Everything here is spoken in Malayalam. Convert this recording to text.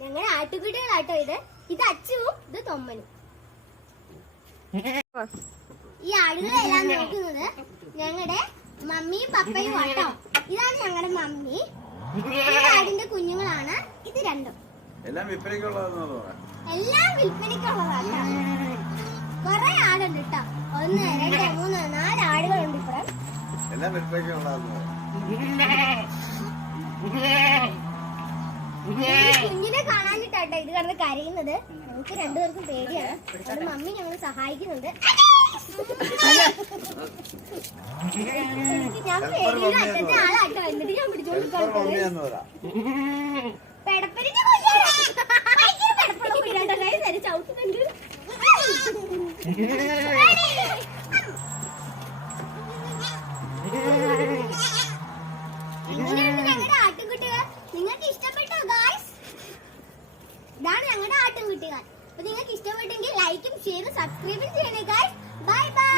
ഞങ്ങളുടെ ആട്ടുകുട്ടികളാട്ടോ ഇത് അച്ചുവും ഇത് തൊമ്മനും. ഈ ആടുകളെല്ലാം നോക്കുന്നത് ഞങ്ങളുടെ മമ്മിയും പപ്പയും ആട്ടോ. ഇതാണ് ഞങ്ങളുടെ മമ്മി. ഈ ആടിന്റെ കുഞ്ഞുങ്ങളാണ് ഇത് രണ്ടും. എല്ലാം വിൽപ്പനയ്ക്കുള്ളതാട്ടോ. കൊറേ ആടുണ്ട് കേട്ടോ. 1 2 3 4 ആടുകളുണ്ട് ഇപ്പഴും. എല്ലാം വിൽപ്പനയ്ക്കുള്ളതാണോ? കുഞ്ഞിനെ കാണാനിട്ടാട്ടോ ഇത് കിടന്ന് കരയുന്നത്. നമുക്ക് രണ്ടുപേർക്കും പേടിയാണ്. അത് മമ്മി ഞങ്ങൾ സഹായിക്കുന്നുണ്ട്. ഞാൻ പേടിയുടെ അറ്റത്തെ ആളാട്ടോ. എന്നിട്ട് ഞാൻ പിടിച്ചോണ്ട് പെടപ്പനിക്ക് ചവിട്ടുന്നുണ്ട്. ഇങ്ങനെയാണ് ഞങ്ങളുടെ ആട്ടുകുട്ടികൾ. നിങ്ങൾക്ക് ഇഷ്ടപ്പെട്ടോ ഗായ്സ്? ഇതാണ് ഞങ്ങളുടെ ആട്ടുകുട്ടികൾ. അപ്പൊ നിങ്ങൾക്ക് ഇഷ്ടപ്പെട്ടെങ്കിൽ ലൈക്കും ഷെയറും സബ്സ്ക്രൈബും ചെയ്യണേ ഗായ്സ്. Bye bye.